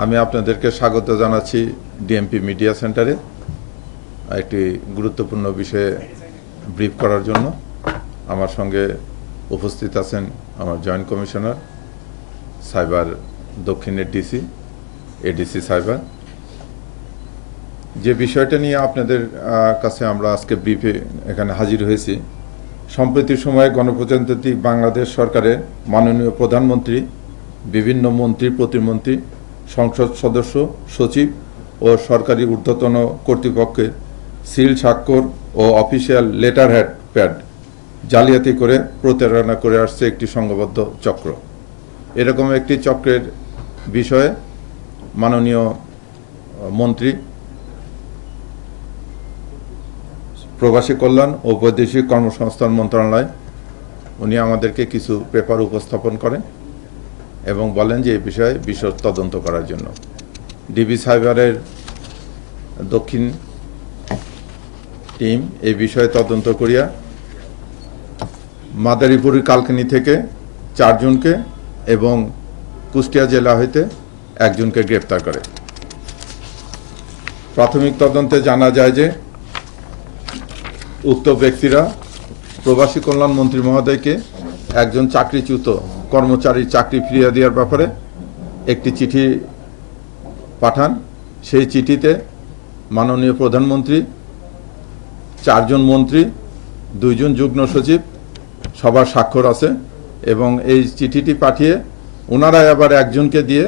আমি আপনাদেরকে স্বাগত জানাচ্ছি ডিএমপি মিডিয়া সেন্টারে একটি গুরুত্বপূর্ণ বিষয়ে ব্রিফ করার জন্য। আমার সঙ্গে উপস্থিত আছেন আমার জয়েন্ট কমিশনার সাইবার দক্ষিণের ডিসি এডিসি সাইবার। যে বিষয়টা নিয়ে আপনাদের কাছে আমরা আজকে ব্রিফে এখানে হাজির হয়েছি, সম্প্রতি সময়ে গণপ্রজাতন্ত্রী বাংলাদেশ সরকারের মাননীয় প্রধানমন্ত্রী, বিভিন্ন মন্ত্রী প্রতিমন্ত্রী, সংসদ সদস্য, সচিব ও সরকারি ঊর্ধ্বতন কর্তৃপক্ষের সিল স্বাক্ষর ও অফিসিয়াল লেটার হেড প্যাড জালিয়াতি করে প্রতারণা করে আসছে একটি সংঘবদ্ধ চক্র। এরকম একটি চক্রের বিষয়ে মাননীয় মন্ত্রী, প্রবাসী কল্যাণ ও বৈদেশিক কর্মসংস্থান মন্ত্রণালয় উনি আমাদেরকে কিছু পেপার উপস্থাপন করেন এবং বলেন যে এই বিষয়ে বিশদ তদন্ত করার জন্য। ডিবি সাইবারের দক্ষিণ টিম এই বিষয়ে তদন্ত করিয়া মাদারীপুরের কালকিনি থেকে 4 জনকে এবং কুষ্টিয়া জেলা হইতে 1 জনকে গ্রেপ্তার করে। প্রাথমিক তদন্তে জানা যায় যে উক্ত ব্যক্তিরা প্রবাসী কল্যাণ মন্ত্রী মহোদয়কে একজন চাকরিচ্যুত কর্মচারীর চাকরি ফিরিয়ে দেওয়ার ব্যাপারে একটি চিঠি পাঠান। সেই চিঠিতে মাননীয় প্রধানমন্ত্রী, 4 জন মন্ত্রী, 2 জন যুগ্ম সচিব সবার স্বাক্ষর আছে এবং এই চিঠিটি পাঠিয়ে ওনারাই আবার একজনকে দিয়ে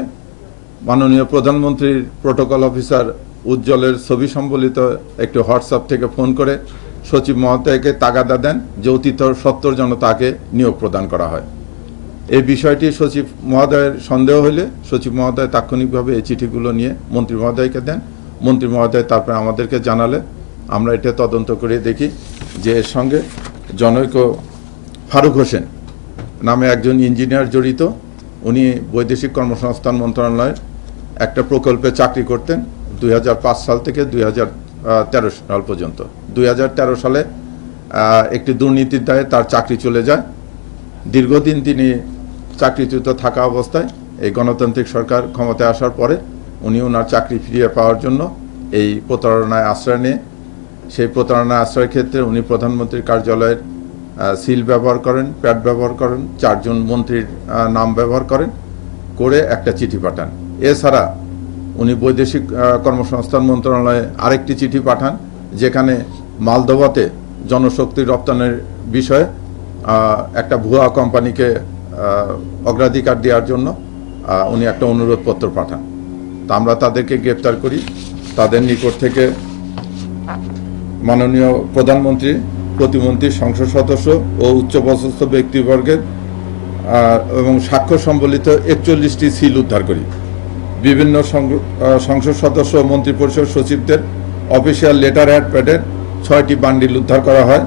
মাননীয় প্রধানমন্ত্রীর প্রোটোকল অফিসার উজ্জ্বলের ছবি সম্বলিত একটি হোয়াটসঅ্যাপ থেকে ফোন করে সচিব মহোদয়কে তাগাদা দেন যে অতি সত্বর যেন তাকে নিয়োগ প্রদান করা হয়। এই বিষয়টি সচিব মহোদয়ের সন্দেহ হলে সচিব মহোদয় তাৎক্ষণিকভাবে এই চিঠিগুলো নিয়ে মন্ত্রী মহোদয়কে দেন। মন্ত্রী মহোদয় তারপরে আমাদেরকে জানালে আমরা এটা তদন্ত করে দেখি যে এর সঙ্গে জনৈক ফারুক হোসেন নামে একজন ইঞ্জিনিয়ার জড়িত। উনি বৈদেশিক কর্মসংস্থান মন্ত্রণালয়ের একটা প্রকল্পে চাকরি করতেন 2005 সাল থেকে 2013 সাল পর্যন্ত। 2013 সালে একটি দুর্নীতির দায়ে তার চাকরি চলে যায়। দীর্ঘদিন তিনি চাকরিচ্যুত থাকা অবস্থায় এই গণতান্ত্রিক সরকার ক্ষমতায় আসার পরে উনি ওনার চাকরি ফিরিয়ে পাওয়ার জন্য এই প্রতারণায় আশ্রয় নিয়ে সেই প্রতারণায় আশ্রয়ের ক্ষেত্রে উনি প্রধানমন্ত্রীর কার্যালয়ের সিল ব্যবহার করেন, প্যাড ব্যবহার করেন, 4 জন মন্ত্রীর নাম ব্যবহার করেন করে একটা চিঠি পাঠান। এছাড়া উনি বৈদেশিক কর্মসংস্থান মন্ত্রণালয়ে আরেকটি চিঠি পাঠান যেখানে মালদোভাতে জনশক্তি রপ্তানির বিষয়ে একটা ভুয়া কোম্পানিকে অগ্রাধিকার দেওয়ার জন্য উনি একটা অনুরোধপত্র পাঠান। তা আমরা তাদেরকে গ্রেপ্তার করি। তাদের নিকট থেকে মাননীয় প্রধানমন্ত্রী, প্রতিমন্ত্রী, সংসদ সদস্য ও উচ্চপদস্থ ব্যক্তিবর্গের এবং স্বাক্ষর সম্বলিত 41টি সিল উদ্ধার করি। বিভিন্ন সংসদ সদস্য ও মন্ত্রিপরিষদ সচিবদের অফিসিয়াল লেটার হেড প্যাডের 6টি বান্ডিল উদ্ধার করা হয়।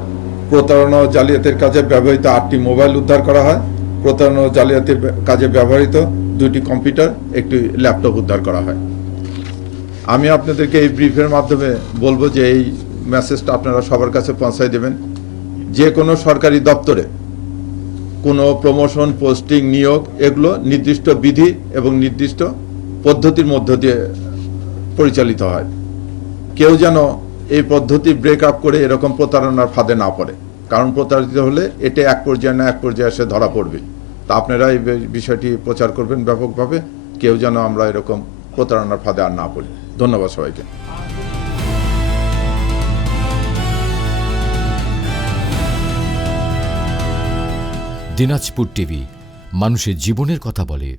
প্রতারণা ও জালিয়াতির কাজে ব্যবহৃত 8টি মোবাইল উদ্ধার করা হয়। প্রতারণা ও জালিয়াতির কাজে ব্যবহৃত 2টি কম্পিউটার, একটি ল্যাপটপ উদ্ধার করা হয়। আমি আপনাদেরকে এই ব্রিফের মাধ্যমে বলবো যে এই মেসেজটা আপনারা সবার কাছে পৌঁছায় দেবেন। যে কোনো সরকারি দপ্তরে কোনো প্রমোশন, পোস্টিং, নিয়োগ এগুলো নির্দিষ্ট বিধি এবং নির্দিষ্ট পদ্ধতির মধ্য দিয়ে পরিচালিত হয়। কেউ যেন এই পদ্ধতি ব্রেক আপ করে এরকম প্রতারণার ফাঁদে না পড়ে, কারণ প্রতারিত হলে এটা এক পর্যায়ে না এক পর্যায়ে এসে ধরা পড়বে। তা আপনারা এই বিষয়টি প্রচার করবেন ব্যাপকভাবে, কেউ যেন আমরা এরকম প্রতারণার ফাঁদে আর না পড়ি। ধন্যবাদ সবাইকে। দিনাজপুর টিভি, মানুষের জীবনের কথা বলে।